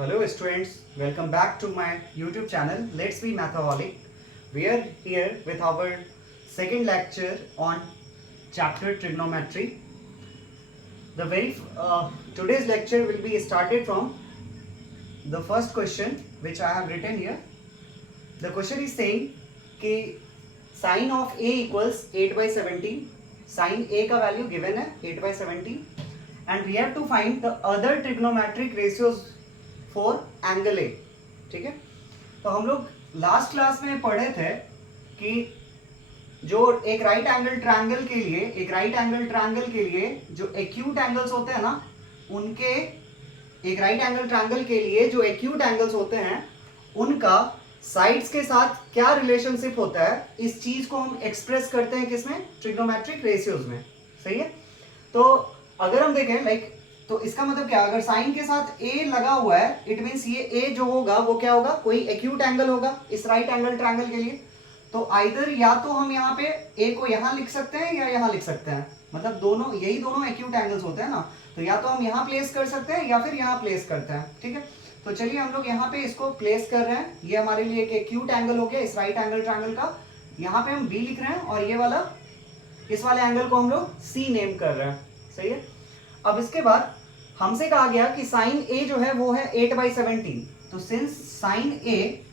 Hello students, welcome back to my YouTube channel Let's Be Mathaholic. We are here with our second lecture on chapter trigonometry. Today's lecture will be started from the first question which I have written here. The question is saying कि sin of A equals 8/17. Sin A का value given है 8/17 and we have to find the other trigonometric ratios for angle A. ठीक है, तो हम लोग last class में पढ़े थे कि जो एक राइट एंगल ट्रायंगल के लिए जो एक्यूट एंगल्स होते हैं ना, उनके एक राइट एंगल ट्रायंगल के लिए जो एक्यूट एंगल्स होते हैं उनका साइड्स के साथ क्या रिलेशनशिप होता है, इस चीज को हम एक्सप्रेस करते हैं किसमें, ट्रिग्नोमेट्रिक रेशियोज में. सही है, तो अगर हम देखें तो इसका मतलब क्या, अगर साइन के साथ ए लगा हुआ है इट मींस ये ए जो होगा वो क्या होगा, कोई एक्यूट एंगल होगा इस राइट एंगल ट्रायंगल के लिए. तो आइदर या तो हम यहाँ पे ए को यहाँ लिख सकते हैं या यहाँ लिख सकते हैं, मतलब दोनों एक्यूट एंगल्स होते हैं ना, तो या तो हम यहाँ प्लेस कर सकते हैं या फिर यहाँ प्लेस करते हैं. ठीक है, तो चलिए हम लोग यहाँ पे इसको प्लेस कर रहे हैं. ये हमारे लिए एक एक्यूट एंगल हो गया इस राइट एंगल ट्रायंगल का. यहाँ पे हम बी लिख रहे हैं और ये वाला इस वाले एंगल को हम लोग सी नेम कर रहे हैं. सही है, अब इसके बाद हमसे कहा गया कि साइन ए जो है वो है 8/17. तो सिंस साइन ए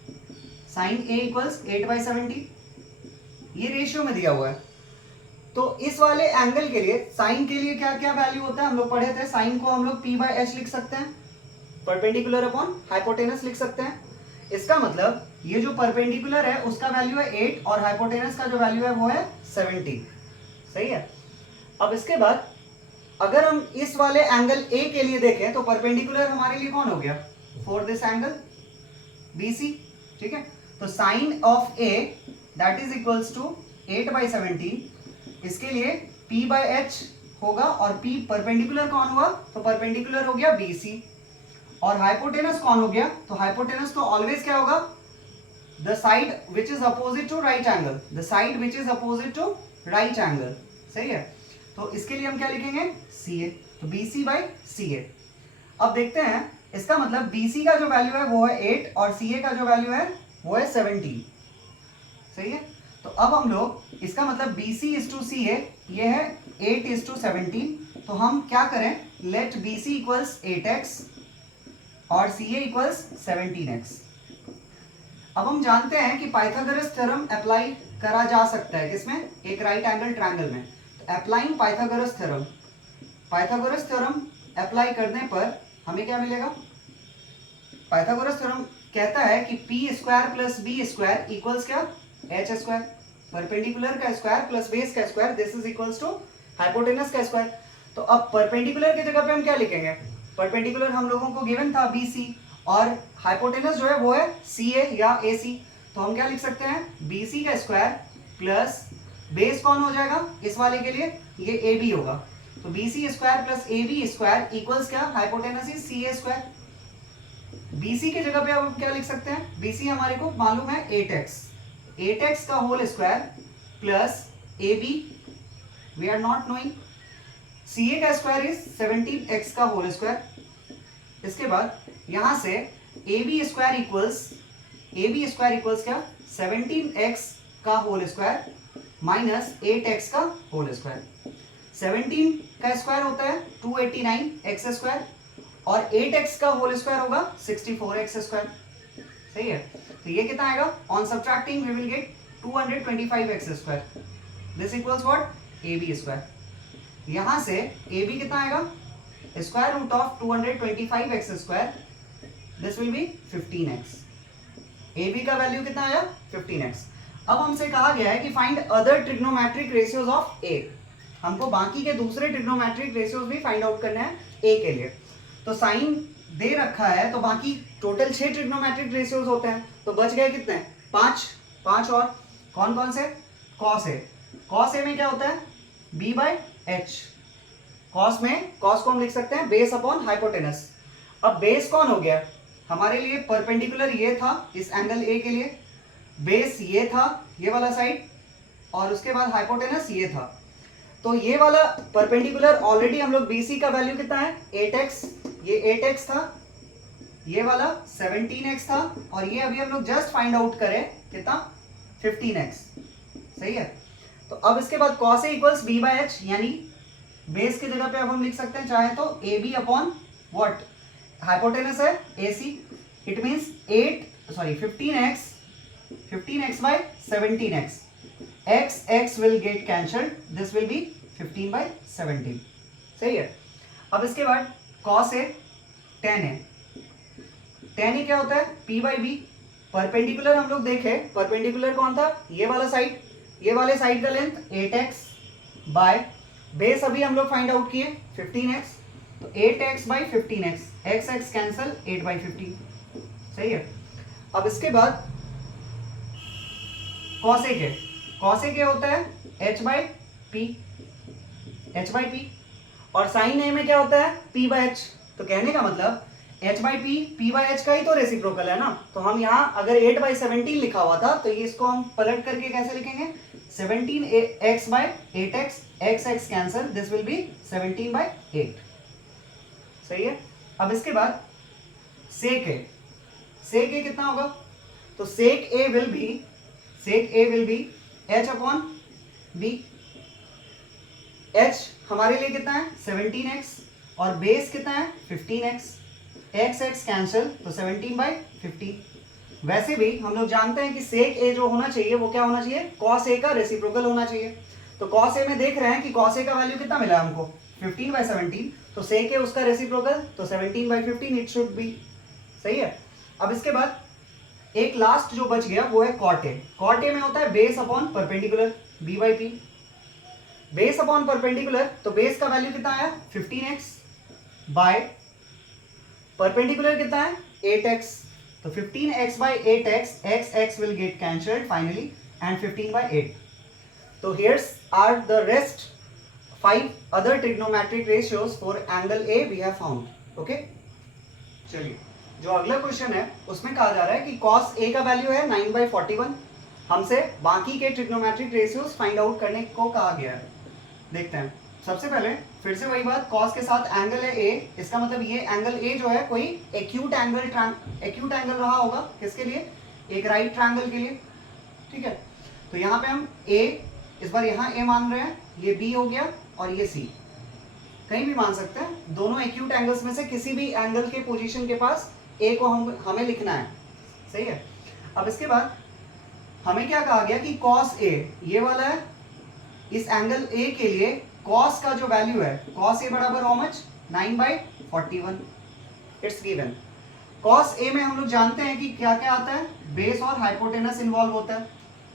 इक्वल्स 8/17, ये रेशियो में दिया हुआ है. तो इस वाले एंगल के लिए साइन के लिए क्या क्या वैल्यू होता है हम लोग पढ़े थे. साइन को हम लोग p/h लिख सकते हैं, परपेंडिकुलर अपॉन हाइपोटेनस लिख सकते हैं. इसका मतलब ये जो परपेंडिकुलर है उसका वैल्यू है 8 और हाइपोटेनस का जो वैल्यू है वो है 17. सही है, अब इसके बाद अगर हम इस वाले एंगल ए के लिए देखें तो परपेंडिकुलर हमारे लिए कौन हो गया, फॉर दिस एंगल BC. ठीक है, तो sine of A that is equals to 8/17. इसके लिए p/h होगा और p परपेंडिकुलर कौन हुआ, तो परपेंडिकुलर हो गया BC. और हाइपोटेनस कौन हो गया, तो हाइपोटेनस तो ऑलवेज क्या होगा, the side which is opposite to right angle, the side which is opposite to right angle. सही है, तो इसके लिए हम क्या लिखेंगे, CA. तो BC/CA. अब देखते हैं, इसका मतलब BC का जो वैल्यू है वो है 8 और CA का जो वैल्यू है वो है 17. सही है, तो अब हम लोग इसका मतलब BC is to CA ये है 8 is to 17. तो हम क्या करें, लेट BC इक्वल्स 8x और CA इक्वल्स 17x. अब हम जानते हैं कि पाइथागोरस थ्योरम अप्लाई करा जा सकता है किसमें, एक राइट एंगल ट्रायंगल में. अप्लाइंग पाइथागोरस थ्योरम अप्लाई करने पर हमें क्या मिलेगा, पाइथागोरस थ्योरम कहता है कि p² + b² इक्वल्स क्या, h². परपेंडिकुलर का स्क्वायर प्लस बेस का square, this is equals to hypotenuse का स्क्वायर. तो अब परपेंडिकुलर की जगह पे हम क्या लिखेंगे, परपेंडिकुलर हम लोगों को गिवन था BC और हाइपोटेनस जो है वो है CA या AC. तो हम क्या लिख सकते हैं, BC का स्क्वायर प्लस बेस कौन हो जाएगा इस वाले के लिए, ये AB होगा. तो BC² + AB² इक्वल्स क्या, हाइपोटेनस इज CA². BC की जगह पे अब क्या लिख सकते हैं, BC हमारे को मालूम है 8x का whole square plus AB we are not knowing. CA का स्क्वायर इज 17x का होल स्क्वायर. इसके बाद यहां से AB² इक्वल्स क्या, 17x का होल स्क्वायर माइनस 8x का होल स्क्वायर. 17 का स्क्वायर होता है 289x² और 8x का होल स्क्वायर होगा 64x². सही है, तो ये कितना आएगा, on subtracting we will get 225x². This equals what, AB². यहां से AB कितना आएगा, square root of 225x², this will be 15x. AB का वैल्यू कितना आया, 15x. अब हमसे कहा गया है कि find other trigonometric ratios of A. हमको बाकी के दूसरे ट्रिग्नोमेट्रिक रेशियोज भी फाइंड आउट करने हैं A के लिए. तो साइन दे रखा है तो बाकी टोटल 6 ट्रिग्नोमेट्रिक रेशियोज होते हैं, तो बच गए कितने, 5 और कौन कौन से, cos A में क्या होता है, B/h. cos को हम लिख सकते हैं बेस अपॉन हाइपोटेनस. अब बेस कौन हो गया, हमारे लिए परपेंडिकुलर ये था इस एंगल A के लिए, बेस ये था ये वाला साइड और उसके बाद हाइपोटेनस ये था. तो ये वाला परपेंडिकुलर ऑलरेडी हम लोग BC का वैल्यू कितना है 8x, ये 8x था, ये वाला 17x था और ये अभी हम लोग जस्ट फाइंड आउट करें कितना 15x। सही है। तो अब इसके बाद cos a equals b by H, यानी बेस की जगह पे अब हम लिख सकते हैं चाहे तो A B upon what, hypotenuse है A C, it means 15x by 17x, x will get cancelled, this will be 15 by 17। सही है। अब इसके बाद cos a tan a क्या होता है p by b, परपेंडिकुलर हम लोग देखे, परपेंडिकुलर कौन था, ये वाला साइड, ये वाले साइड का लेंथ 8x बाय बेस अभी हम लोग फाइंड आउट किए 15x, तो 8x by 15x, x cancel 8 by 15। सही है। अब इसके बाद cos a क्या होता है h by p, और sin a में क्या होता है p by h। तो कहने का मतलब h by p by h का ही तो रेसिप्रोकल है ना। तो हम यहाँ अगर 8 by 17 लिखा हुआ था तो ये इसको हम पलट करके कैसे लिखेंगे, 17x by 8x, x cancel, this will B 17 by 8। सही है। अब इसके बाद sec a कितना होगा, तो sec a will be h upon b, h हमारे लिए कितना है 17x और बेस कितना है 15x, x कैंसल, तो 17 by 15। वैसे भी हम लोग जानते हैं कि sec a जो होना चाहिए वो क्या होना चाहिए, cos a का रेसिप्रोकल होना चाहिए। तो cos a में देख रहे हैं कि cos a का वैल्यू कितना मिला हमको 15 by 17, तो sec a उसका रेसिप्रोकल, तो 17 by 15 इट शुड बी। सही है। अब इसके बाद एक लास्ट जो बच गया वो है cot a में होता है base upon perpendicular b by p, base upon perpendicular, तो बेस का वैल्यू कितना आया 15x बाय परपेंडिकुलर कितना है 8x, तो 15x by 8x, x will get cancelled finally and 15 by 8। तो here's are the rest 5 other trigonometric ratios for angle A we have found। okay? चलिए जो अगला क्वेश्चन है उसमें कहा जा रहा है कि cos A का वैल्यू है 9 by 41, हमसे बाकी के ट्रिग्नोमेट्रिक रेशियोज फाइंड आउट करने को कहा गया है। देखते हैं। सबसे पहले फिर से वही बात, cos के साथ एंगल है A, इसका मतलब ये एंगल A जो है कोई एक्यूट एंगल रहा होगा, किसके लिए, एक राइट ट्रायंगल के लिए। ठीक है। तो यहाँ पे हम A, इस बार यहाँ A मान रहे हैं, ये B हो गया और ये C, कहीं भी मान सकते हैं, दोनों एक्यूट एंगल्स में से किसी भी एंगल के पोजीशन के पास A को हमें लिखना है। सही है। अब इसके बाद हमें क्या कहा गया कि cos A ये वाला है, इस एंगल A के लिए cos का जो वैल्यू है, cos A बराबर how much 9 by 41, it's given. cos A में हम लोग जानते हैं कि क्या क्या आता है, बेस और हाइपोटेनस इन्वॉल्व होता है,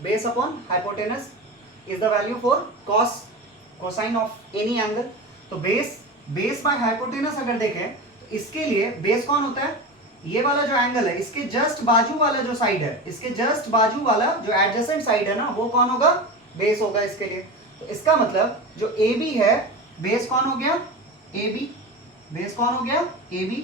base upon hypotenuse is the value for cos, cosine of any angle. तो बेस बाय हाइपोटेनस अगर देखें तो इसके लिए बेस कौन होता है, ये वाला जो एंगल है इसके जस्ट बाजू वाला जो साइड है, इसके जस्ट बाजू वाला जो एडजेसेंट साइड है ना, वो कौन होगा, बेस होगा इसके लिए। तो इसका मतलब जो AB है बेस कौन हो गया AB, बेस कौन हो गया AB,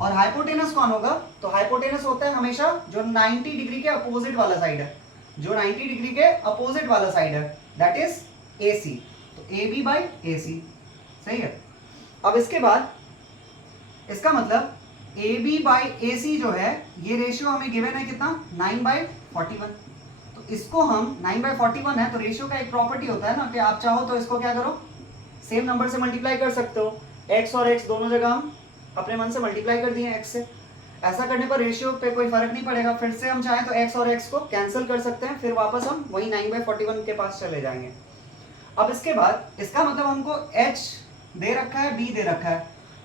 और हाइपोटेनस कौन होगा, तो हाइपोटेनस होता है हमेशा जो 90 डिग्री के अपोजिट वाला साइड है, जो 90 डिग्री के अपोजिट वाला साइड है, दैट इज AC। तो AB बाई AC। सही है। अब इसके बाद इसका मतलब AB बाई AC जो है ये रेशियो हमें गिवन है कितना 9 by 41। तो इसको हम 9 by 41 है, तो रेशियो का एक प्रॉपर्टी होता है ना कि आप चाहो तो इसको क्या करो, सेम नंबर से मल्टीप्लाई कर सकते हो, x और x दोनों जगह हम अपने मन से मल्टीप्लाई कर दिए x से। ऐसा करने पर रेशियो पे कोई फर्क नहीं पड़ेगा, फिर से हम चाहें तो x और x को कैंसिल कर सकते हैं, फिर वापस हम वही 9 by 41 के पास चले जाएंगे। अब इसके बाद इसका मतलब हमको h दे रखा है, b दे रखा है,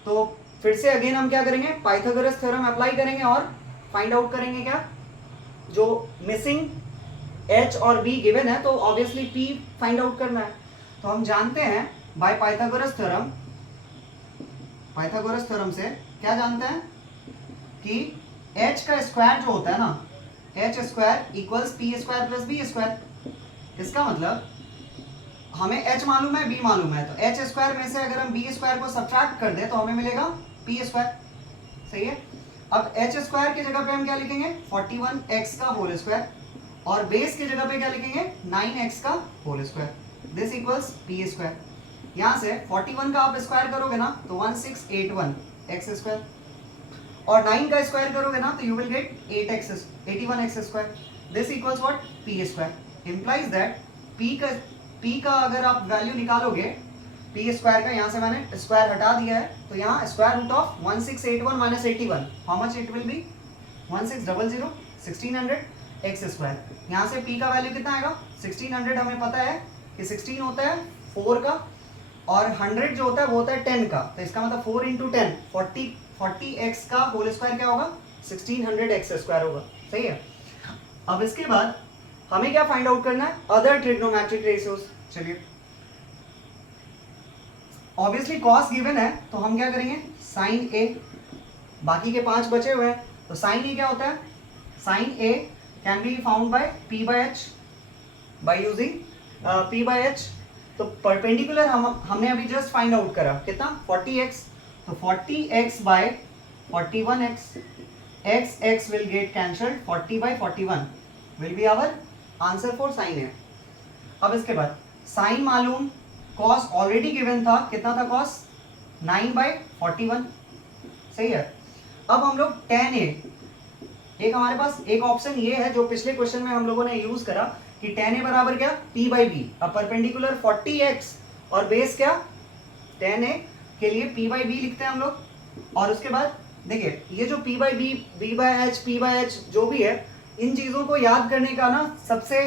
तो फिर से अगेन हम क्या करेंगे, पाइथागोरस थ्योरम अप्लाई करेंगे और फाइंड आउट करेंगे क्या, जो मिसिंग h और b गिवन है तो ऑब्वियसली p फाइंड आउट करना है। तो हम जानते हैं बाय पाइथागोरस थ्योरम से क्या जानते हैं कि h का स्क्वायर जो होता है ना, h square equals p square plus b square. इसका मतलब हमें h मालूम है, b मालूम है, तो h स्क्वायर में से अगर हम b स्क्वायर को सब्ट्रैक्ट कर दें तो हमें मिलेगा p स्क्वायर। सही है। अब h स्क्वायर की जगह पे हम क्या लिखेंगे 41x का होल स्क्वायर, और बेस की जगह पे क्या लिखेंगे 9x का whole square, this equals p square. यहाँ से 41 का आप स्क्वायर करोगे ना तो 1681 x स्क्वायर, और 9 का स्क्वायर करोगे ना तो you will get 81x square. This equals what? P square. Implies that P का अगर आप वैल्यू निकालोगे पी स्क्वायर का, यहाँ से मैंने स्क्वायर हटा दिया है तो यहाँ square root of 1681 minus 81, how much it will be? 1600 1600 x square. यहाँ से p का वैल्यू कितना आएगा? 1600. हमें पता है कि 16 होता है 4 का और 100 जो होता है वो होता है 10 का, तो इसका मतलब 4 इंटू 10 40x का होल स्क्वायर क्या होगा? 1600 एक्स स्क्वायर होगा. सही है. अब इसके बाद हमें क्या फाइंड आउट करना है? Other trigonometric ratios. चलिए, ऑब्वियसली कॉस गिवन है तो हम क्या करेंगे? साइन ए. बाकी के 5 बचे हुए हैं तो साइन ए क्या होता है? Sine A can be found by P by H, by using P by H. तो परपेंडिकुलर हमने अभी जस्ट फाइंड आउट करा कितना? 40x. तो 40x by 41x, x will get cancelled. 40 by 41 will be our answer for sin है. अब इसके बाद साइन मालूम, cos ऑलरेडी गिवन था. कितना था cos? 9 by 41. सही है. अब हम लोग tan a, एक हमारे पास एक ऑप्शन ये है जो पिछले क्वेश्चन में हम लोगों ने यूज करा कि tan a बराबर क्या? p by b. अब परपेंडिकुलर 40x और बेस क्या? tan a के लिए p by b लिखते हैं हम लोग. और उसके बाद देखिए ये जो p by b, b by h, p by h जो भी है, इन चीज़ों को याद करने का ना सबसे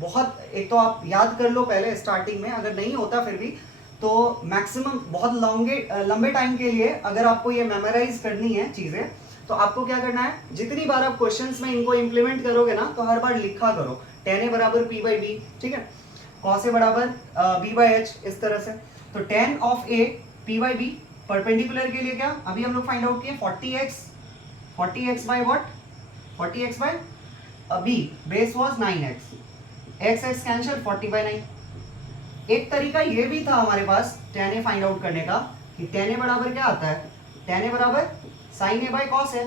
बहुत, एक तो आप याद कर लो पहले स्टार्टिंग में, अगर नहीं होता फिर भी तो मैक्सिमम बहुत लंबे टाइम के लिए अगर आपको ये मेमोराइज करनी है चीज़ें तो आपको क्या करना है? जितनी बार आप क्वेश्चंस में इनको इंप्लीमेंट करोगे ना तो हर बार लिखा करो tan a बराबर p by b. ठीक है. cos a बराबर b by h, इस तरह से. तो tan of a p by b. Perpendicular के लिए क्या अभी हम लोग फाइंड आउट किए? 40x by what? 40x by b. Base was 9x. x cancel 40 by 9. एक तरीका ये भी था हमारे पास tan a फाइंड आउट करने का कि tan a बराबर क्या आता है? tan a बराबर sin a by cos a.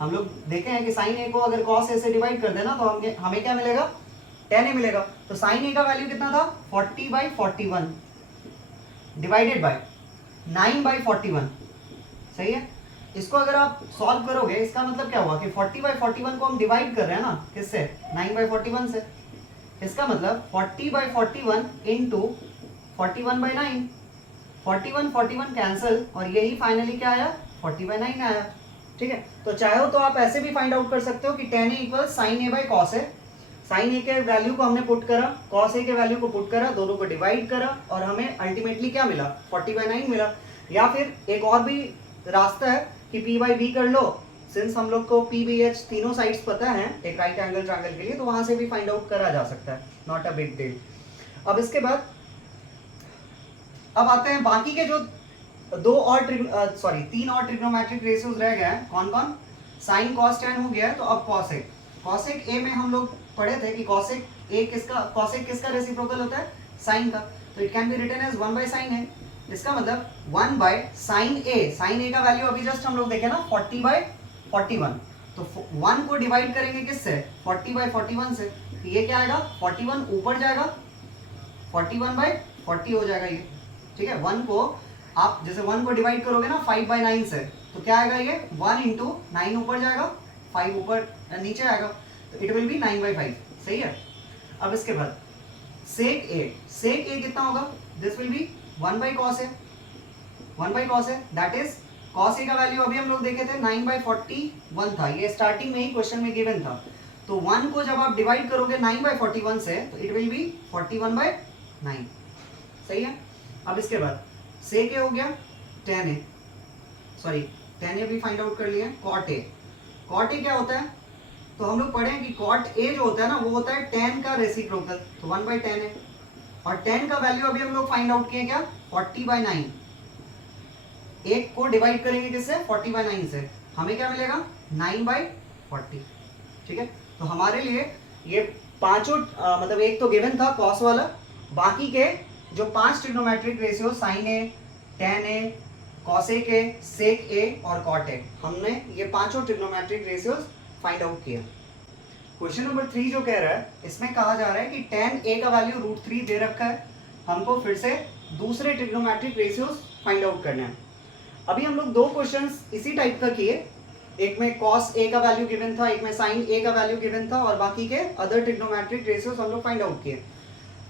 हम लोग देखे हैं कि sin a को अगर cos a से डिवाइड कर देना तो हमें क्या मिलेगा? tan a मिलेगा. तो sin a का वैल्यू कितना था? 40 बाय 41 डिवाइडेड बाय 9 बाई 41. सही है. इसको अगर आप सॉल्व करोगे इसका मतलब क्या हुआ कि 40 बाई 41 को हम डिवाइड कर रहे हैं ना किससे? 9 बाई 41 से. इसका मतलब 40 बाई 41 इंटू 41 बाई 9. 41 कैंसिल और यही फाइनली क्या आया? 40 बाई 9 आया. ठीक है. तो चाहे तो आप ऐसे भी फाइंड आउट कर सकते हो कि tan a equal sine A by cos A. Sine A के वैल्यू को हमने पुट करा, कॉस ए के वैल्यू को पुट करा, दोनों को डिवाइड करा और हमें अल्टीमेटली क्या मिला? 40 बाई 9 मिला. या फिर एक और भी रास्ता है कि p बाई b कर लो. सिंस हम लोग को p b h तीनों साइड्स पता है एक राइट एंगल ट्रायंगल के लिए, तो वहां से भी फाइंड आउट करा जा सकता है. Not a big deal. अब इसके बाद अब आते हैं बाकी के जो तीन और ट्रिग्नोमेट्रिक रेशियोज रह गए हैं. कौन कौन? साइन कॉस टैन हो गया है. तो अब कॉसेक. कॉसेक ए में हम लोग पढ़े थे कि कॉसेक किसका रेसिप्रोकल होता है? साइन का. तो it can be written as 1 by sine A. इसका मतलब 1 by sine A. Sine A का वैल्यू अभी जस्ट हम लोग देखे ना 40 बाय 41. तो 1 को डिवाइड करेंगे किससे? 40 बाय 41 से. तो ये क्या आएगा? 41 ऊपर जाएगा, 41 बाय 40 हो जाएगा ये. ठीक है. 1 को आप जैसे 1 को डिवाइड करोगे ना 5 बाय 9 से तो क्या आएगा? ये 1 इंटू 9 ऊपर जाएगा, 5 ऊपर नीचे आएगा, तो इट विल बी 9 बाई 5. सही है. अब इसके बाद सेक ए कितना होगा? This will be 1 by cos A. 1 by cos A that is cos A का वैल्यू अभी हम लोग देखे थे 9 बाई 41 था. ये स्टार्टिंग में ही क्वेश्चन में गिवन था. तो 1 को जब आप डिवाइड करोगे 9 बाई 41 से तो इट विल बी 41 बाई 9. सही है. अब इसके बाद सेक ए हो गया. tan a भी फाइंड आउट कर लिया. कॉट ए क्या होता है? तो हम लोग पढ़े कि कॉट ए जो होता है ना वो होता है tan का रेसिप्रोकल. तो 1 बाई tan a. और tan का वैल्यू अभी हम लोग फाइंड आउट किए क्या? 40 बाई 9. एक को डिवाइड करेंगे किससे? 40 बाई 9 से. हमें क्या मिलेगा? 9 बाई 40. ठीक है. तो हमारे लिए ये पांचों मतलब एक तो गिवन था कॉस वाला, बाकी के जो 5 trigonometric ratio sine A, tan A, cosec A, sec A और कॉट ए, हमने ये पांचों ट्रिग्नोमेट्रिक रेशियोज फाइंड आउट किया. क्वेश्चन नंबर 3 जो कह रहा है इसमें कहा जा रहा है कि tan a का वैल्यू √3 दे रखा है. हमको फिर से दूसरे ट्रिग्नोमेट्रिक रेशियोज फाइंड आउट करने हैं. अभी हम लोग 2 क्वेश्चंस इसी टाइप का किए एक में cos a का वैल्यू गिवन था, एक में sin a का वैल्यू गिवन था, और बाकी के अदर ट्रिग्नोमेट्रिक रेशियोज हम लोग फाइंड आउट किए।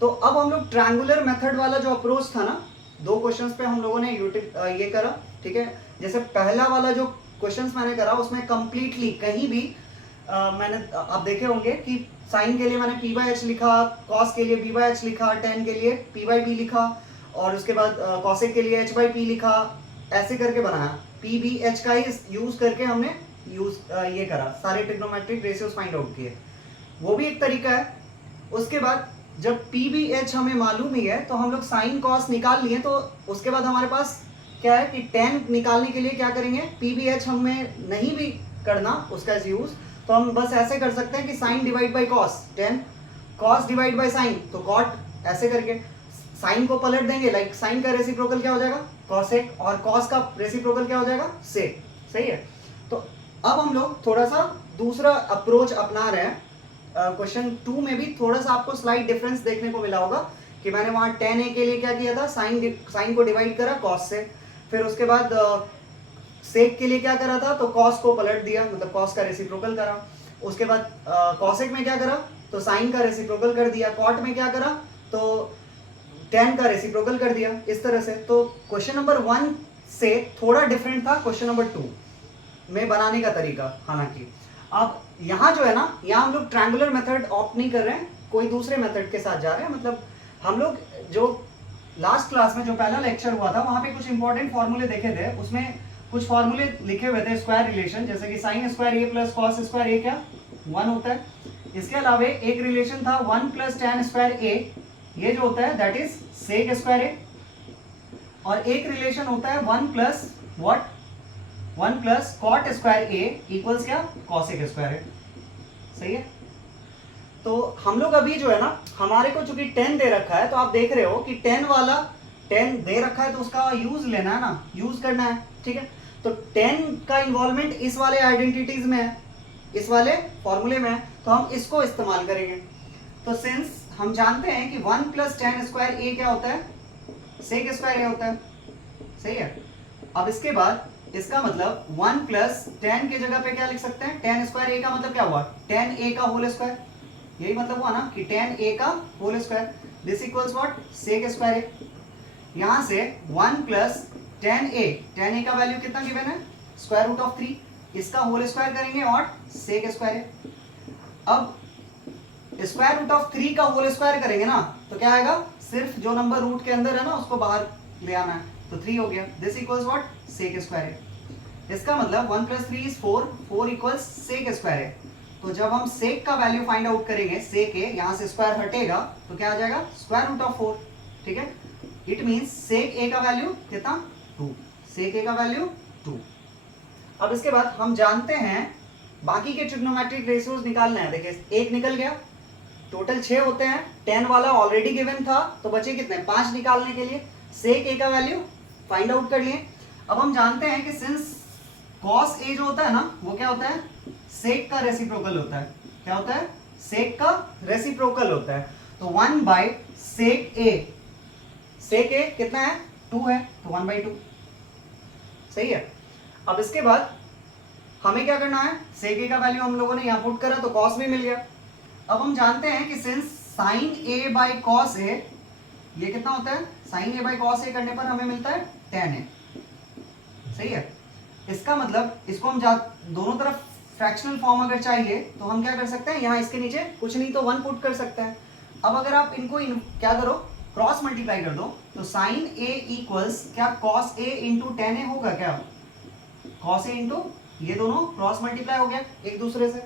तो अब हम लोग ट्रायंगुलर मेथड वाला जो अप्रोच था ना, 2 क्वेश्चंस पे हम लोगों ने ये करा, ठीक है। जैसे पहला वाला जो क्वेश्चंस मैंने करा उसमें कंप्लीटली कहीं भी मैंने आप देखे होंगे कि साइन के लिए मैंने p बाई एच लिखा, कॉस के लिए b बाई एच लिखा, टेन के लिए p बाई बी लिखा, और उसके बाद कॉसेक के लिए h बाई पी लिखा, ऐसे करके बनाया। p b h का ही यूज करके हमने ये करा, सारे ट्रिग्नोमेट्रिक रेशियोज फाइंड आउट किए, वो भी एक तरीका है। उसके बाद जब p b h हमें मालूम ही है तो हम लोग साइन कॉस निकाल लिए, तो उसके बाद हमारे पास क्या है कि टेन निकालने के लिए क्या करेंगे, p b h हमें नहीं भी करना उसका यूज, तो हम बस ऐसे कर सकते हैं कि sine divide by cos, tan cos divide by sine, तो कॉट, ऐसे करके साइन को पलट देंगे, लाइक साइन का रेसिप्रोकल क्या हो जाएगा, कॉसेक, और कॉस का रेसिप्रोकल क्या हो जाएगा, सेक। सही है। तो अब हम लोग थोड़ा सा दूसरा अप्रोच अपना रहे हैं। क्वेश्चन 2 में भी थोड़ा सा आपको स्लाइट डिफरेंस देखने को मिला होगा कि मैंने वहां tan a के लिए क्या किया था, साइन को डिवाइड करा कॉस से, फिर उसके बाद सेक के लिए क्या करा था, तो कॉस को पलट दिया, मतलब कॉस का रेसिप्रोकल करा। उसके बाद कॉसेक में क्या करा, तो साइन का रेसिप्रोकल कर दिया। कॉट में क्या करा, तो टेन का रेसिप्रोकल कर दिया, इस तरह से। तो क्वेश्चन नंबर 1 से थोड़ा डिफरेंट था क्वेश्चन नंबर 2 में बनाने का तरीका। हालांकि अब यहाँ जो है ना, यहाँ हम लोग ट्रायंगुलर मेथड ऑप्ट नहीं कर रहे हैं, कोई दूसरे मेथड के साथ जा रहे हैं। मतलब हम लोग जो लास्ट क्लास में जो पहला लेक्चर हुआ था वहाँ पे कुछ इंपॉर्टेंट फॉर्मूले देखे थे, उसमें कुछ फॉर्मूले लिखे हुए थे स्क्वायर रिलेशन, जैसे कि साइन स्क्वायर ए प्लस कॉस स्क्वायर ए क्या 1 होता है। इसके अलावा एक रिलेशन था 1 प्लस टेन स्क्वायर ए, ये जो होता है that is sec square A, और एक रिलेशन होता है 1 plus what 1 plus cot square A equals क्या, कॉसेक स्क्वायर ए। सही है। तो हम लोग अभी जो है ना, हमारे को चूंकि 10 दे रखा है, तो आप देख रहे हो कि 10 वाला 10 दे रखा है तो उसका यूज लेना है ना, यूज करना है, ठीक है। तो 10 का इन्वॉल्वमेंट इस वाले आइडेंटिटीज में है, इस वाले फॉर्मूले में है, तो हम इसको इस्तेमाल करेंगे। तो सिंस हम जानते हैं कि 1 प्लस टेन स्क्वायर ए क्या होता है, सेक स्क्वायर ए होता है। सही है। अब इसके बाद इसका मतलब 1 प्लस टेन के जगह पे क्या लिख सकते हैं, टेन स्क्वायर ए का मतलब क्या हुआ, टेन ए का होल स्क्वायर, यही मतलब हुआ ना कि टेन ए का whole square, this equals what, sec square A. यहां से 1 प्लस टेन ए का वैल्यू कितना गिवन है, स्क्वायर रूट ऑफ 3, इसका होल स्क्वायर करेंगे और सेक स्क्वायर ए। अब स्क्वायर रूट ऑफ 3 का होल स्क्वायर करेंगे ना, तो क्या आएगा, सिर्फ जो नंबर रूट के अंदर है ना उसको बाहर ले आना है, तो 3 हो गया, this equals what, sec square A. इसका मतलब 1 plus 3 is 4, 4 equals sec square A. तो जब हम सेक का वैल्यू फाइंड आउट करेंगे, सेक ए यहां से स्क्वायर हटेगा तो क्या आ जाएगा, स्क्वायर रूट ऑफ 4, ठीक है। इट मींस सेक ए का वैल्यू कितना, 2, सेक ए का वैल्यू 2। अब इसके बाद हम जानते हैं बाकी के ट्रिग्नोमेट्रिक रेशियोज निकालना है। देखिए एक निकल गया, टोटल 6 होते हैं, 10 वाला ऑलरेडी गिवन था, तो बचे कितने, 5 निकालने के लिए। सेक ए का वैल्यू फाइंड आउट कर लिए। अब हम जानते हैं कि सिंस कॉस ए जो होता है ना, वो क्या होता है, सेक का रेसिप्रोकल होता है। क्या होता है, सेक का रेसिप्रोकल होता है। तो 1 by sec A, sec A कितना है, 2 है, तो 1 बाई 2। सही है। अब इसके बाद हमें क्या करना है, सेक ए का वैल्यू हम लोगों ने यहां पुट करा तो कॉस भी मिल गया। अब हम जानते हैं कि since sine A by cos A, ये कितना होता है, sine A by cos A करने पर हमें मिलता है tan ए। सही है। इसका मतलब इसको हम दोनों तरफ फ्रैक्शनल फॉर्म अगर चाहिए तो हम क्या कर सकते हैं, यहाँ इसके नीचे कुछ नहीं तो 1 पुट कर सकते हैं। अब अगर आप इनको क्या करो, क्रॉस मल्टीप्लाई कर दो, तो साइन ए इक्वल्स क्या, कॉस ए इंटू टेन ए होगा क्या, कॉस ए इंटू, ये दोनों क्रॉस मल्टीप्लाई हो गया एक दूसरे से।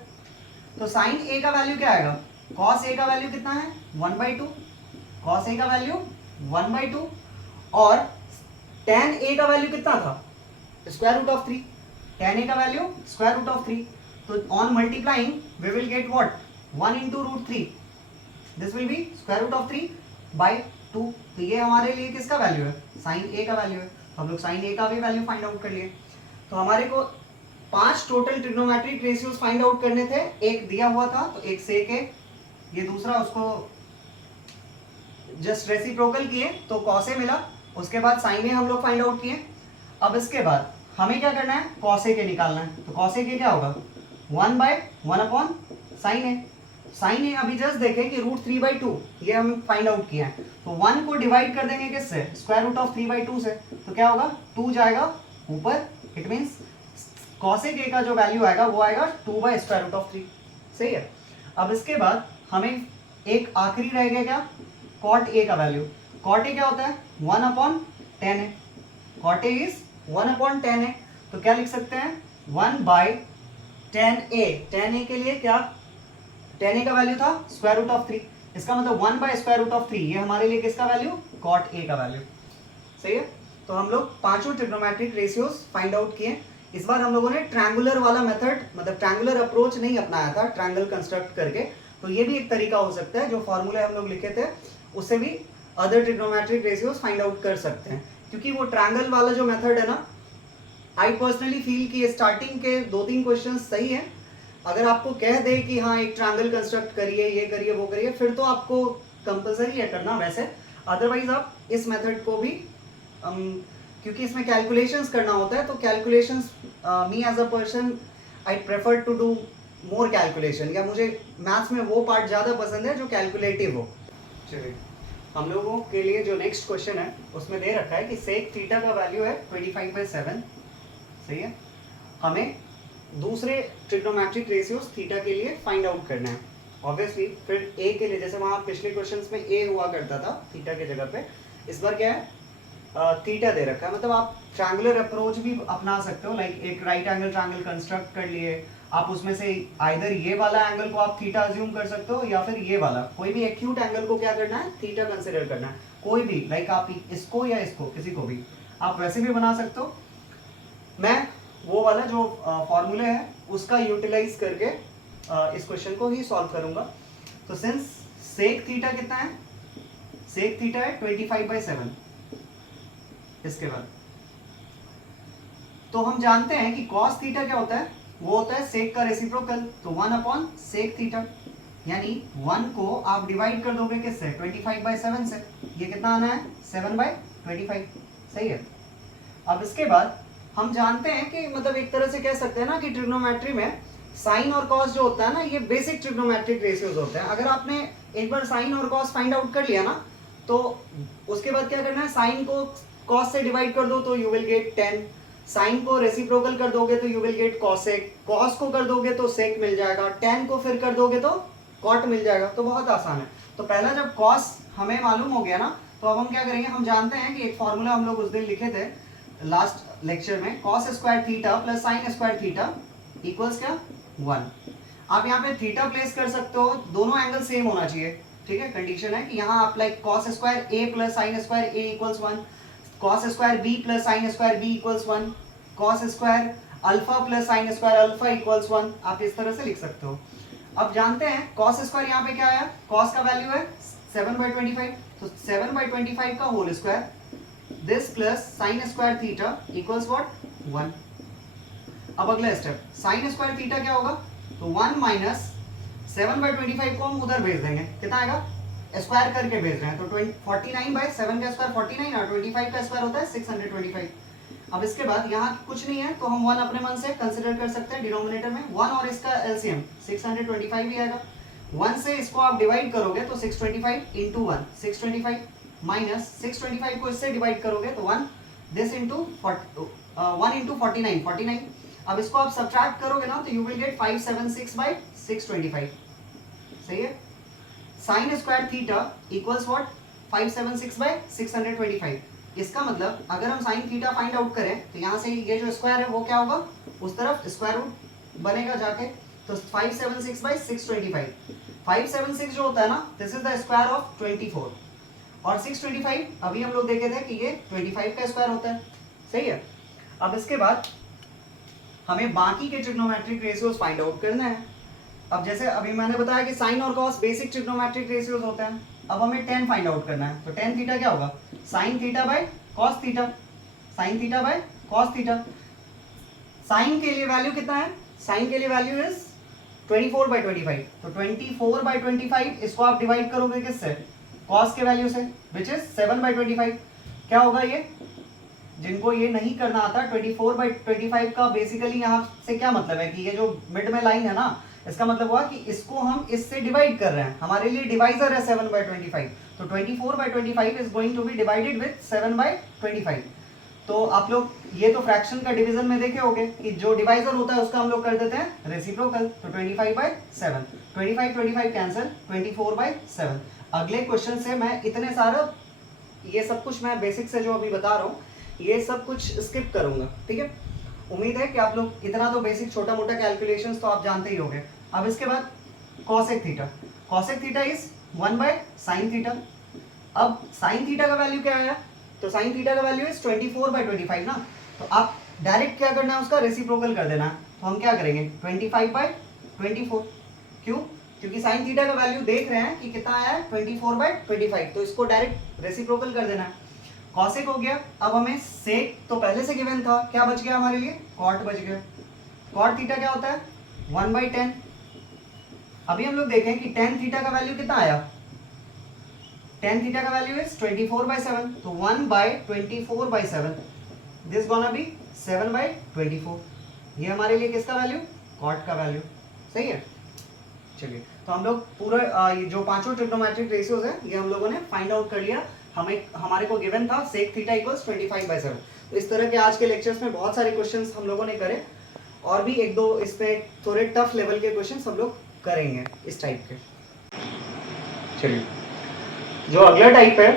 तो साइन ए का वैल्यू क्या आएगा, कॉस ए का वैल्यू कितना है, 1 बाई 2, कॉस ए का वैल्यू 1 बाई 2, और टेन ए का वैल्यू कितना था, square root of 3, tan A का वैल्यू स्क्वायर रूट ऑफ 3। तो on multiplying we will get what, 1 into root 3, this will be square root of 3 by 2। तो ये हमारे लिए किसका वैल्यू है, साइन ए का वैल्यू है। तो हम लोग साइन ए का भी वैल्यू फाइंड आउट कर लिए। तो हमारे को 5 total trigonometric ratios find out करने थे, एक दिया हुआ था तो एक सेक ए, ये दूसरा उसको जस्ट रेसिप्रोकल किए तो कॉस ए मिला, उसके बाद साइन ए हम लोग फाइंड आउट किए। अब इसके बाद हमें क्या करना है, कॉस ए के निकालना है। तो कॉस ए के क्या होगा, 1/1/sin ए। साइन ए अभी जस्ट देखें कि √3/2 ये हम फाइंड आउट किया है। तो 1 को डिवाइड कर देंगे किससे, √3/2 से। तो क्या होगा, 2 जाएगा ऊपर, इट मीन्स कॉसेक ए का जो वैल्यू आएगा वो आएगा 2/√3। सही है। अब इसके बाद हमें एक आखिरी रह गया क्या, कॉट ए का वैल्यू। कॉट ए क्या होता है, 1/10 है। कॉट ए इज 1/10 है। तो क्या लिख सकते हैं, 1/10a। 10a के लिए क्या, 10a का वैल्यू था √3। इसका मतलब 1/√3 ये हमारे लिए किसका वैल्यू, कॉट ए का वैल्यू। सही है। तो हम लोग पांचों ट्रिग्नोमेट्रिक रेशियोज फाइंड आउट किए। इस बार हम लोगों ने ट्रायंगुलर वाला मेथड, मतलब ट्रायंगुलर अप्रोच नहीं अपनाया था, ट्रायंगल कंस्ट्रक्ट करके। तो ये भी एक तरीका हो सकता है, जो फॉर्मूले हम लोग लिखे थे उससे भी other trigonometric ratios find out कर सकते हैं। क्योंकि वो ट्रायंगल वाला जो मेथड है ना, आई पर्सनली फील कि स्टार्टिंग के 2-3 क्वेश्चन सही है। अगर आपको कह दे कि हाँ एक ट्रायंगल कंस्ट्रक्ट करिए, ये करिए, वो करिए, फिर तो आपको कंपलसरी है करना वैसे। अदरवाइज आप इस मेथड को भी क्योंकि इसमें कैलकुलेशंस करना होता है, तो calculations me as a person I prefer to do more calculation, या मुझे मैथ्स में वो पार्ट ज़्यादा पसंद है जो कैलकुलेटिव हो। चलिए, हम लोगों के लिए जो नेक्स्ट क्वेश्चन है उसमें दे रखा है कि सेक थीटा का वैल्यू है 25/7। सही है। हमें दूसरे ट्रिग्नोमेट्रिक रेशियोज थीटा के लिए फाइंड आउट करना है। ऑब्वियसली फिर ए के लिए, जैसे वहाँ पिछले क्वेश्चंस में ए हुआ करता था थीटा के जगह पे, इस बार क्या है, थीटा दे रखा है। मतलब आप ट्रायंगुलर अप्रोच भी अपना सकते हो, लाइक एक राइट एंगल ट्रायंगल कंस्ट्रक्ट कर लिए आप, उसमें से आइदर ये वाला एंगल को आप थीटा अज्यूम कर सकते हो, या फिर ये वाला कोई भी एक्यूट एंगल को क्या करना है, थीटा कंसिडर करना है। कोई भी, लाइक आप इसको या इसको, किसी को भी आप वैसे भी बना सकते हो। मैं वो वाला जो फॉर्मूले है उसका यूटिलाइज करके इस क्वेश्चन को ही सॉल्व करूंगा। तो सिंस सेक थीटा कितना है, सेक थीटा है 25/7। इसके बाद तो हम जानते हैं कि कॉस थीटा क्या होता है, वो होता है सेक का रेसिप्रोकल। तो 1/सेक थीटा, यानी 1 को आप डिवाइड कर दोगे किससे, 25/7 से। ये कितना आना है, 7/25। सही है। अब इसके बाद हम जानते हैं कि मतलब एक तरह से कह सकते हैं ना कि ट्रिग्नोमेट्री में साइन और कॉस जो होता है ना, ये बेसिक ट्रिग्नोमेट्रिक रेशियोज होते हैं। अगर आपने एक बार साइन और कॉस फाइंड आउट कर लिया ना, तो उसके बाद क्या करना है, साइन को कॉस से डिवाइड कर दो तो यू विल गेट 10, साइन को रेसिप्रोकल कर दोगे तो you will get cosec, cos को कर दोगे तो सेक मिल जाएगा, 10 को फिर कर दोगे तो कॉट मिल जाएगा। तो बहुत आसान है। तो पहला जब कॉस हमें मालूम हो गया ना, तो अब हम क्या करेंगे, हम जानते हैं कि एक फॉर्मूला हम लोग उस दिन लिखे थे लास्ट लेक्चर में, cos square theta plus sign square theta equals क्या, 1। आप यहाँ पे थीटा प्लेस कर सकते हो, दोनों एंगल सेम होना चाहिए। ठीक है, कंडीशन है कि यहाँ आप like cos square a plus sine square a equals 1, cos square b plus sine square b equals 1, cos square alpha plus sine square alpha equals 1। आप इस तरह से लिख सकते हो। अब जानते हैं cos स्क्वायर यहाँ पे क्या आया, cos का वैल्यू है 7/25, तो 7/25 का होल स्क्वायर, this plus sin square theta equals what, 1। अब अगला स्टेप, sin स्क्वायर थीटा क्या होगा, तो 1 माइनस 7/25 को हम उधर भेज देंगे, कितना आएगा, स्क्वायर करके भेज रहे हैं, तो 49/7 का स्क्वायर 49 और 25 का स्क्वायर होता है 625। अब इसके बाद यहाँ कुछ नहीं है तो हम 1 अपने मन से कंसिडर कर सकते हैं डिनोमिनेटर में, 1 और इसका एलसीएम 625 ही आएगा। 1 से इसको आप डिवाइड करोगे तो 625 इंटू 1 625 माइनस 625 को इससे डिवाइड करोगे तो 1 दिस इंटू 1 इंटू 49। अब इसको आप सब्ट्रैक्ट करोगे ना तो यू विल गेट 576/625। सही है। Sign square theta equals what, 576/625। इसका मतलब अगर हम साइन थीटा फाइंड आउट करें तो यहाँ से ये जो स्क्वायर है वो क्या होगा, उस तरफ स्क्वायर रूट बनेगा जाके, तो 576/625। 576 जो होता है ना, this is the square of 24, और 625 अभी हम लोग देखे थे कि ये 25 का स्क्वायर होता है। सही है। अब इसके बाद हमें बाकी के ट्रिग्नोमेट्रिक रेशियोज फाइंड आउट करना है। अब जैसे अभी मैंने बताया कि साइन और कॉस बेसिक ट्रिग्नोमेट्रिक रेशियोज होते हैं। अब हमें tan फाइंड आउट करना है, तो tan थीटा क्या होगा, sine theta by cos theta, sine theta by cos theta. Sine के लिए वैल्यू कितना है, साइन के लिए वैल्यू इज 24/25, तो 24/25 इसको आप डिवाइड करोगे किससे, कॉस के वैल्यू से, विच इज 7/25। क्या होगा ये, जिनको ये नहीं करना आता, 24/25 का बेसिकली यहाँ से क्या मतलब है कि ये जो मिड में लाइन है ना, इसका मतलब हुआ कि इसको हम इससे डिवाइड कर रहे हैं, हमारे लिए डिवाइजर है 7/25, तो 24/25 is going to be divided with 7/25। तो आप लोग ये तो फ्रैक्शन का डिवीजन में देखे होंगे कि जो डिवाइजर होता है उसका हम लोग कर देते हैं रेसिप्रोकल, तो 25/7, 25 कैंसिल, 24/7। अगले क्वेश्चन से मैं इतने सारा ये सब कुछ मैं बेसिक से जो अभी बता रहा हूँ ये सब कुछ स्किप करूंगा, ठीक है। उम्मीद है कि आप लोग इतना तो बेसिक छोटा मोटा कैलकुलेशंस तो आप जानते ही होंगे। अब इसके बाद cosec theta, cosec theta is 1/sin theta. अब sin थीटा का वैल्यू क्या आया, तो sin थीटा का वैल्यू इज 24/25 ना, तो आप डायरेक्ट क्या करना है उसका रेसिप्रोकल कर देना है। तो हम क्या करेंगे 25/24, क्यों, क्योंकि sin थीटा का वैल्यू देख रहे हैं कि कितना आया है 24/25, तो इसको डायरेक्ट रेसिप्रोकल कर देना है। कॉसेक हो गया। अब हमें सेक तो पहले से गिवन था, क्या बच गया हमारे लिए, कॉट बच गया। कॉट थीटा क्या होता है 1/10। अभी हम लोग देखें कि tan थीटा का वैल्यू कितना आया, tan थीटा का वैल्यू इज 24/7, तो 1/24/7, दिस गोना बी 7/24। ये हमारे लिए किसका वैल्यू, कॉट का वैल्यू, सही है। चलिए, तो हम लोग पूरा ये जो पांचों ट्रिग्नोमेट्रिक रेशियोज है ये हम लोगों ने फाइंड आउट कर लिया। हमारे को गिवन था सेक थीटा इक्वल्स 25/7। तो इस तरह के आज के लेक्चर्स में बहुत सारे क्वेश्चंस हम लोगों ने करे, और भी एक दो इस पे थोड़े टफ लेवल के क्वेश्चंस हम लोग करेंगे इस टाइप के। चलिए, जो अगला टाइप है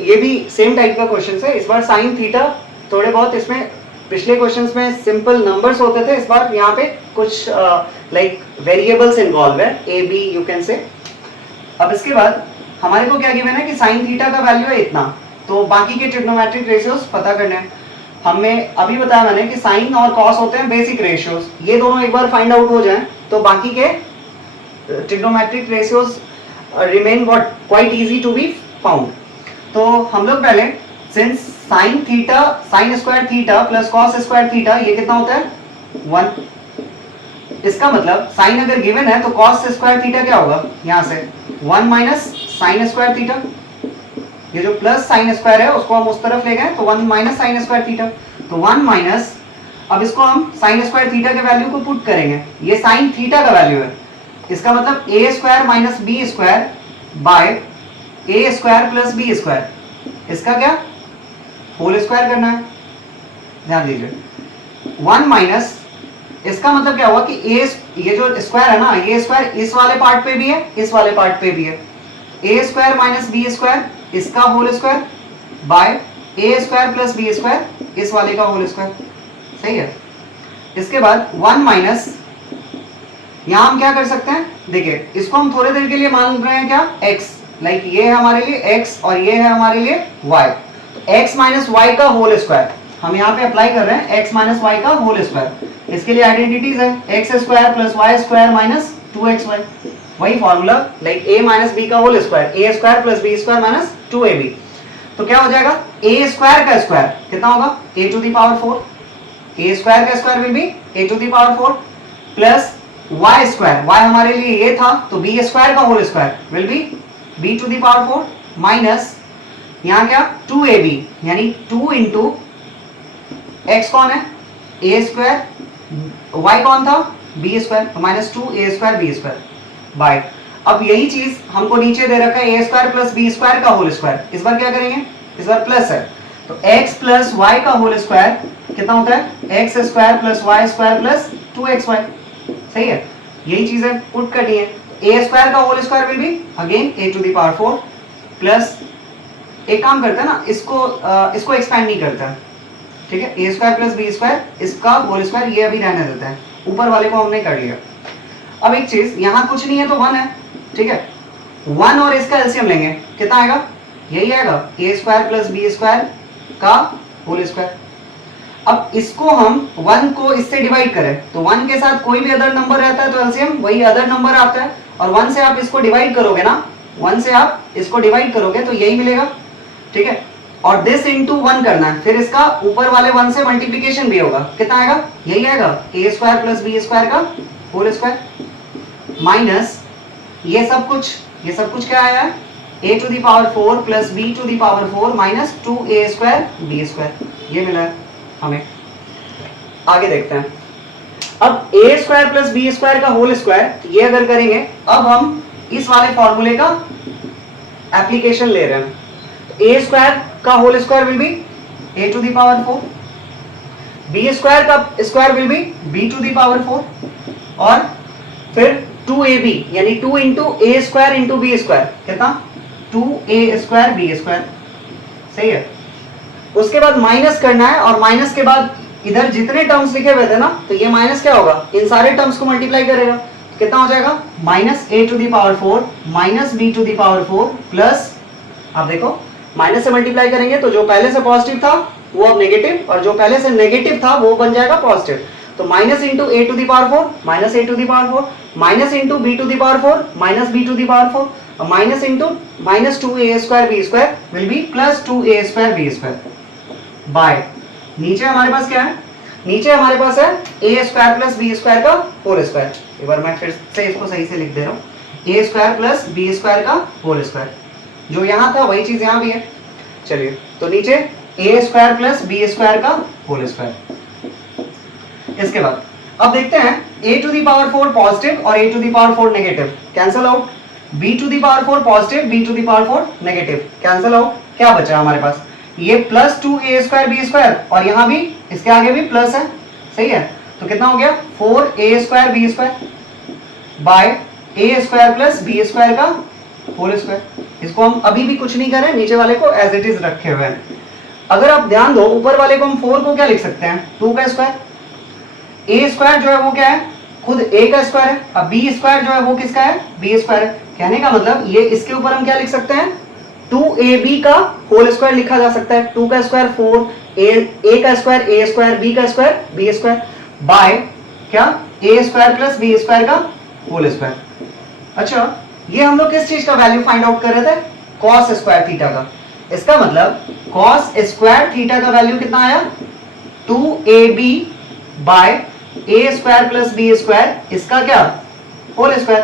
ये भी सेम टाइप का क्वेश्चन है। इस बार साइन थीटा थोड़े बहुत, इसमें पिछले क्वेश्चंस में सिंपल नंबर्स होते थे, इस बार यहाँ पे कुछ लाइक वेरिएबल्स इन्वॉल्व है, A B you can say. अब इसके बाद हमारे को क्या गिवन है कि साइन थीटा का वैल्यू है इतना, तो बाकी के ट्रिग्नोमेट्रिक रेशियोज पता करने हैं। हमें अभी बताया मैंने कि साइन और कॉस होते हैं बेसिक रेशियोज, ये दोनों एक बार फाइंड आउट हो जाएं तो बाकी के trigonometric ratios remain what quite easy to be found. तो हम लोग पहले since sine theta, sine square theta plus cos square theta, ये कितना होता है 1। इसका मतलब साइन अगर गिवन है तो कॉस स्क्वायर थीटा क्या होगा, यहाँ से 1 माइनस साइन स्क्वायर थीटा, ये जो प्लस साइन स्क्वायर है उसको हम उस तरफ ले गए तो 1 माइनस साइन स्क्वायर थीटा, तो 1 माइनस, अब इसको हम साइन स्क्वायर थीटा के वैल्यू को पुट करेंगे, ये साइन थीटा का वैल्यू है, इसका मतलब A square minus B square by A square plus B square, इसका क्या होल स्क्वायर करना है, ध्यान दीजिए। 1 माइनस, इसका मतलब क्या हुआ कि ये जो स्क्वायर है ना, ये स्क्वायर इस वाले पार्ट पे भी है, इस वाले पार्ट पे भी है, ए स्क्वायर माइनस बी स्क्वायर इसका whole square by A square plus B square इस वाले का होल स्क्वायर, सही है। इसके बाद 1 माइनस, यहां हम क्या कर सकते हैं, देखिए इसको हम थोड़ी देर के लिए मान रहे हैं क्या x, लाइक ये है हमारे लिए x और ये है हमारे लिए y, तो x माइनस वाई का होल स्क्वायर हम यहाँ पे अप्लाई कर रहे हैं, x माइनस वाई का होल स्क्वायर। इसके लिए आइडेंटिटीज है x square plus y square minus 2xy, वही formula like a minus b का whole square, a square plus B square minus 2ab, तो क्या हो जाएगा a स्क्वायर का स्क्वायर कितना होगा a to the power 4, a square का square will be a to the power 4 plus y square, y हमारे लिए ये था तो b स्क्वायर का whole square will be b to the power 4 minus यहाँ क्या 2ab, यानी 2 इंटू x कौन है a स्क्वायर, y कौन था b स्क्वायर, तो minus 2a square b square by, अब यही चीज हमको नीचे दे रखा है a square plus b square का होल स्क्वायर, इस बार क्या करेंगे, इस बार प्लस है तो x प्लस y का होल स्क्वायर कितना होता है x square plus y square plus 2xy, सही है। यही चीजें पुट करनी है, a स्क्वायर का whole square will be again a to the power 4 plus, एक काम करते हैं ना, इसको एक्सपेंड नहीं करता, ठीक है, a square plus b square इसका होल स्क्वायर ये अभी रहने देता है, ऊपर वाले को हमने कर लिया। अब एक चीज, यहाँ कुछ नहीं है तो 1 है, ठीक है, 1 और इसका एलसीएम लेंगे कितना आएगा, यही आएगा a square plus b square का होल स्क्वायर। अब इसको हम 1 को इससे डिवाइड करें तो 1 के साथ कोई भी अदर नंबर रहता है तो एलसीएम वही अदर नंबर आता है, और 1 से आप इसको डिवाइड करोगे ना, 1 से आप इसको डिवाइड करोगे तो यही मिलेगा, ठीक है, और दिस इनटू 1 करना है, फिर इसका ऊपर वाले 1 से मल्टीप्लिकेशन भी होगा, कितना आएगा, यही आएगा a square plus b square का होल स्क्वायर माइनस ये सब कुछ क्या आया है a to the power 4 plus b to the power 4 minus 2a square b square, ये मिला है हमें। आगे देखते हैं, अब A square plus B square का होल स्क्वायर ये अगर करेंगे, अब हम इस वाले फॉर्मूले का एप्लीकेशन ले रहे हैं। ए स्क्वायर का whole square will be a to the power 4, b square का square will be b to the power 4, और फिर 2ab यानी 2 into a square into b square, कितना 2a स्क्वायर बी स्क्वायर, सही है। उसके बाद माइनस करना है, और माइनस के बाद इधर जितने टर्म्स लिखे हुए थे ना, तो ये माइनस क्या होगा, इन सारे टर्म्स को मल्टीप्लाई करेगा, तो कितना हो जाएगा minus a to the power 4 minus b to the power 4 plus, आप देखो माइनस से मल्टीप्लाई करेंगे तो जो पहले से पॉजिटिव था वो अब नेगेटिव, और जो पहले से नेगेटिव था वो बन जाएगा पॉजिटिव। तो minus into a to the power 4 minus a to the power 4 minus into b to the power 4 minus b to the power 4, और minus into minus 2a square b square will be plus 2a square b square by, नीचे हमारे पास क्या है, नीचे हमारे पास है ए स्क्वायर प्लस बी स्क्वायर का होल स्क्वायर। एक बार मैं फिर से इसको सही से लिख दे रहा हूँ, ए स्क्वायर प्लस बी स्क्वायर का होल स्क्वायर, जो यहाँ था वही चीज यहाँ भी है। चलिए, तो नीचे a square plus B square का होल स्क्वायर। इसके बाद अब देखते हैं a to the power 4 positive और a to the power 4 negative, cancel out, b to the power 4 positive b to the power 4 negative, cancel out, क्या बचा हमारे पास, ये plus 2a square b square, और यहाँ भी इसके आगे भी प्लस है, सही है। तो कितना हो गया 4a square b square by a square plus B square का होल स्क्वायर। इसको हम अभी भी कुछ नहीं करें, नीचे वाले को एज इट इज रखे हुए हैं। अगर आप ध्यान दो, ऊपर वाले को हम 4 को क्या लिख सकते हैं 2 का स्क्वायर, ए स्क्वायर जो है वो क्या है खुद a का स्क्वायर है, अब b स्क्वायर जो है वो किसका है b स्क्वायर है। कहने का मतलब ये इसके ऊपर हम क्या लिख सकते हैं 2ab का होल स्क्वायर लिखा जा सकता है, 2 का स्क्वायर 4, a का स्क्वायर a स्क्वायर, b का स्क्वायर b स्क्वायर बाय क्या a square plus b square का होल स्क्वायर। अच्छा, ये हम लोग किस चीज का वैल्यू फाइंड आउट कर रहे थे, cos स्क्वायर थीटा का। इसका मतलब cos स्क्वायर थीटा का वैल्यू कितना आया 2ab by a square plus b square, इसका क्या होल स्क्वायर,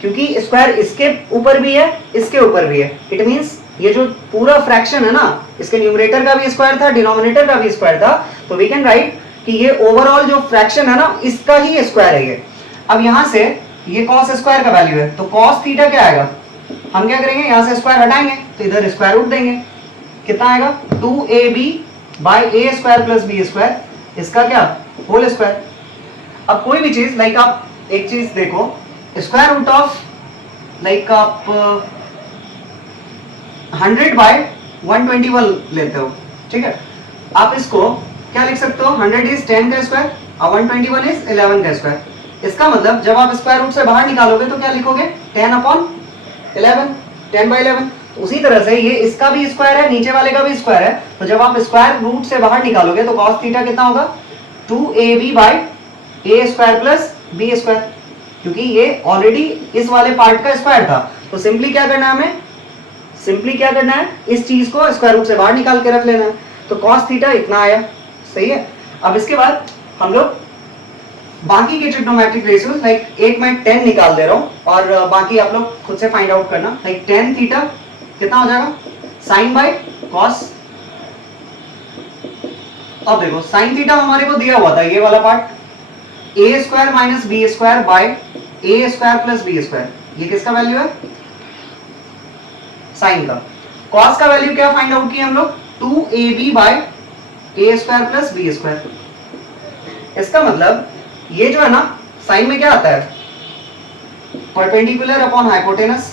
क्योंकि स्क्वायर इसके ऊपर भी है इसके ऊपर भी है, इट मींस ये जो पूरा फ्रैक्शन है ना, इसके न्यूमरेटर का भी स्क्वायर था डिनोमिनेटर का भी स्क्वायर था, तो वी कैन राइट कि ये ओवरऑल जो फ्रैक्शन है ना इसका ही स्क्वायर है ये। अब यहां से ये cos स्क्वायर का वैल्यू है, तो cos थीटा क्या आएगा, हम क्या करेंगे यहां से स्क्वायर हटाएंगे तो इधर स्क्वायर रूट देंगे, कितना आएगा 2ab by a square plus b square, इसका क्या होल स्क्वायर। अब कोई भी चीज लाइक आप एक चीज देखो, स्क्वायर रूट ऑफ लाइक आप 100 बाय 121 लेते हो, ठीक है, आप इसको क्या लिख सकते हो 100 इज 10 का स्क्वायर और 121 इज 11 का स्क्वायर। इसका मतलब जब आप स्क्वायर रूट से बाहर निकालोगे तो क्या लिखोगे 10 अपॉन 11, 10 बाय 11। उसी तरह से ये इसका भी स्क्वायर है, नीचे वाले का भी स्क्वायर है, तो जब आप स्क्वायर रूट से बाहर निकालोगे तो cos थीटा कितना होगा 2ab by a square plus b square, क्योंकि ये ऑलरेडी इस वाले पार्ट का स्क्वायर था। तो सिंपली क्या करना है हमें, सिंपली क्या करना है इस चीज को स्क्वायर रूट से बाहर निकाल के रख लेना है, तो cos थीटा इतना आया, सही है। अब इसके बाद हम लोग बाकी के ट्रिग्नोमेट्रिक रेशियोज लाइक एक मैं 10 निकाल दे रहा हूं और बाकी आप लोग खुद से फाइंड आउट करना। लाइक 10 थीटा कितना हो जाएगा साइन बाय कॉस। अब देखो साइन थीटा हमारे को दिया हुआ था ये वाला part, a square minus B square by A square plus B square, ये किसका वैल्यू है साइन का। कॉस का वैल्यू क्या फाइंड आउट किया हम लोग 2ab बाय ए स्क्वायर प्लस बी स्क्वायर। इसका मतलब ये जो है ना साइन में क्या आता है परपेंडिकुलर अपॉन हाइपोटेनस,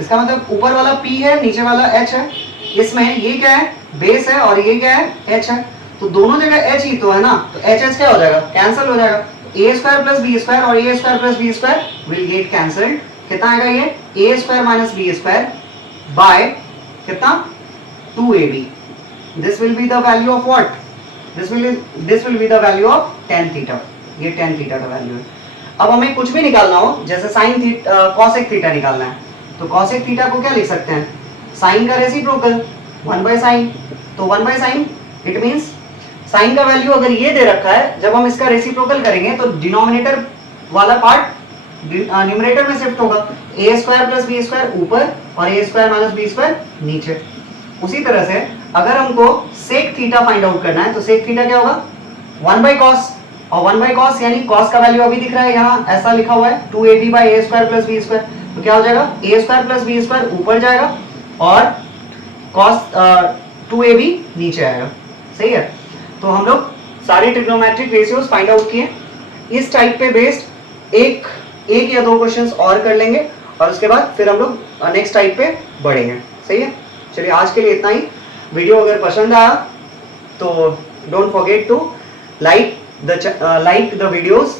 इसका मतलब ऊपर वाला p है नीचे वाला h है, इसमें ये क्या है बेस है और ये क्या है h है, तो दोनों जगह h ही तो है ना, तो h क्या हो जाएगा कैंसिल हो जाएगा, a square plus B square और a square plus B square will get cancelled. कितना आएगा ये a square minus B square by कितना 2ab, this will be the value of what, this will be the value of tan theta, ये tan theta का value है। अब हमें कुछ भी निकालना हो जैसे साइन थीटा cosec थीटा निकालना है, तो cosec थीटा को क्या लिख सकते हैं साइन का रेसिप्रोकल 1 बाय साइन, तो 1 by sine it means sine का वैल्यू अगर ये दे रखा है, जब हम इसका रेसिप्रोकल करेंगे तो डिनोमिनेटर वाला पार्ट न्यूमरेटर में शिफ्ट होगा, a square plus B square ऊपर और a square minus B square नीचे। उसी तरह से अगर हमको सेक थीटा फाइंड आउट करना है तो सेक थीटा क्या होगा 1 बाई कॉस, और 1 बाई कॉस यानी कॉस का वैल्यू अभी दिख रहा है यहाँ ऐसा लिखा हुआ है 2ab by a square plus B square, तो क्या हो जाएगा a square plus B square ऊपर जाएगा और कॉस 2ab नीचे आएगा। सही है, तो हम लोग सारे ट्रिग्नोमेट्रिक रेशियोज फाइंड आउट किए। इस टाइप पे बेस्ड एक या दो क्वेश्चंस और कर लेंगे और उसके बाद फिर हम लोग नेक्स्ट टाइप पे बढ़ेंगे। सही है, चलिए आज के लिए इतना ही। वीडियो अगर पसंद आया तो don't forget to like the videos,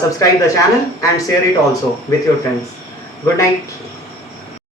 subscribe the channel and share it also with your friends. Good night.